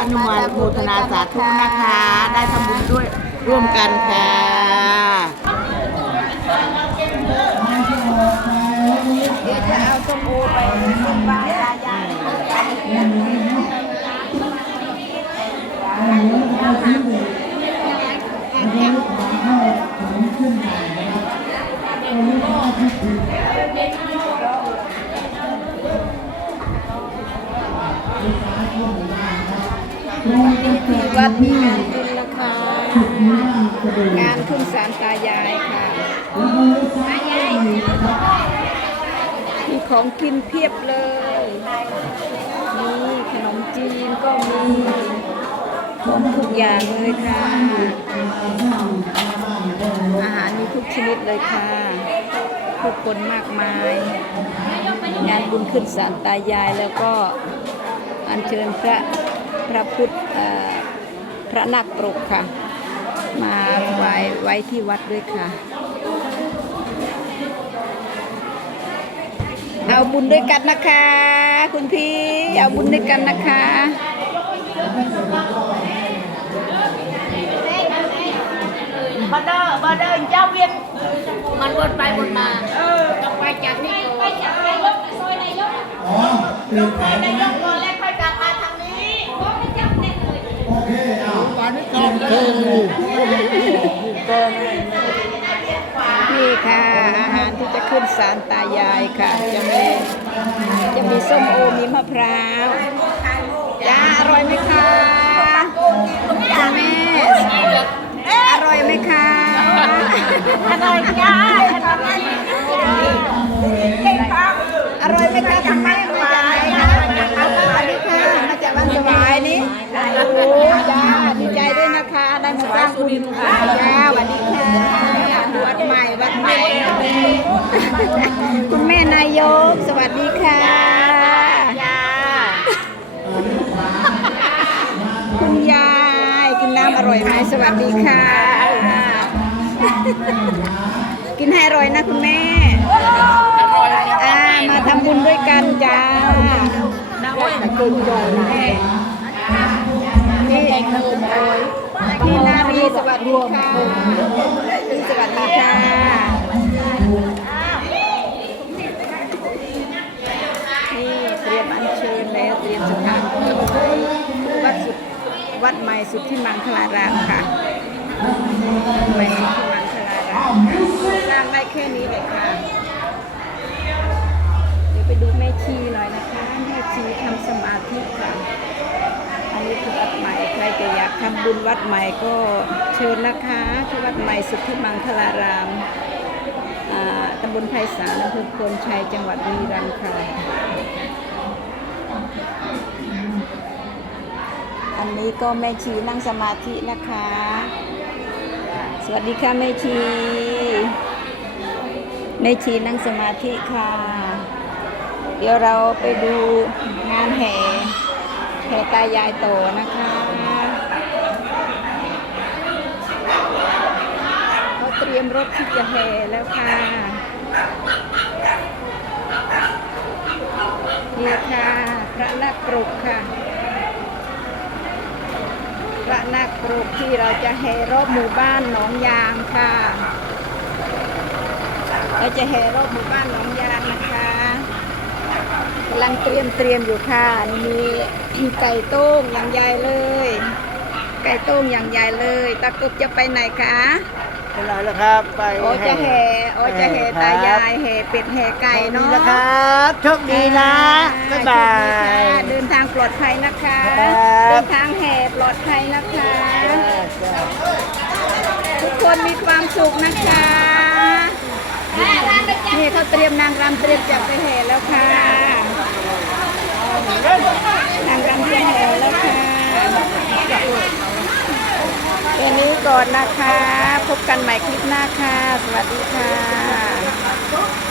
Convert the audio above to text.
อนุโมทโมทนาสาธุนะคะ ได้ทำบุญด้วยร่วมกันค่ะเดี๋ยวจะเอาส้มโอไปส้มบ้าน วัดมีงานบุญนะคะ งานขึ้นศาลตายายค่ะตายายมีของกินเพียบเลยมีขนมจีนก็มีของทุกอย่างเลยค่ะ อาหารมีทุกชนิดเลยค่ะผู้คนมากมาย งานบุญขึ้นศาลตายายแล้วก็อัญเชิญพระพระพุทธอ่อ พระนักปรกค่ะ มาไว้ไว้ที่วัดด้วยค่ะ เอาบุญด้วยกันนะคะ คุณพี่ เอาบุญด้วยกันนะคะบาเดอร์บาเดอร์เจ้าเวียนมันวนไปวนมา เออต้องไปจากนี่ไปจากนายกซอยนายกอ๋อซอยนายกก่อนแล้วค่อยกลับมาทางนี้ไม่จับแน่เลย นี่ค่ะ อาหารที่จะขึ้นศาลตายายค่ะ จะมีจะมีส้มโอมีมะพร้าวจ้าอร่อยไหมคะคุณแม่อร่อยไหมคะอร่อยจ้า สร้างบุญค่ะจ้าสวัสดีค่ะวัดใหม่วัดใหม่ คุณแม่นายก สวัสดีค่ะจ้าคุณยายกินน้ำอร่อยไหมสวัสดีค่ะ กินให้อร่อยนะคุณแม่อ่ามาทำบุญด้วยกันจ้าคุณจอยนี่พี่นารี สวัสดีค่ะพี่สวัสดีค่ะนี่เตรียมอัญเชิญแล้วเตรียมสถานที่วัดสุดวัดใหม่สุดที่มังคลารามค่ะใหม่สุดที่มังคลารามสร้างได้แค่นี้เลยค่ะเดี๋ยวไปดูแม่ชีหน่อยนะคะแม่ชีทำสมาธิค่ะ อันนี้คือวัดใหม่ ใครจะอยากทำบุญวัดใหม่ก็เชิญนะคะที่วัดใหม่สุทธิมังคลารามตำบลไพศาลอำเภอโพนชัย จังหวัดบุรีรัมย์ค่ะ อันนี้ก็แม่ชีนั่งสมาธินะคะ สวัสดีค่ะแม่ชีแม่ชีนั่งสมาธิค่ะ เดี๋ยวเราไปดูงานแห่ ห่ตายายโตนะคะเขาเตรียมรถที่จะแห่แล้วค่ะนี่ค่ะพระนักปรุกค่ะ พระนักปรุกที่เราจะแห่รอบหมู่บ้านหนองยางค่ะ เราจะแห่รอบหมู่บ้านหนองยางำลังเตรียมเตรียมอยู่ค่ะนี่มีไก่โต้งอย่างใหญ่เลย ไก่โต้งอย่างใหญ่เลยตะกรุบจะไปไหนคะไปไหนแล้วครับ ไปโอ้จะแห่โอ้จะแห่ตายายแห่เป็ดแห่ไก่นี่เนาะนะครับโชคดีนะบ๊ายบาโชคดียค่ะเดินทางปลอดภัยนะคะครับเดินทางแห่ปลอดภัยนะคะ ทุกคนมีความสุขนะคะนี่เขาเตรียมนางรำเตรียมจับไปแห่แล้วค่ะ นางรำเตรียมแห่แล้วค่ะแค่นี้ก่อนนะคะ พบกันใหม่คลิปหน้าค่ะ สวัสดีค่ะ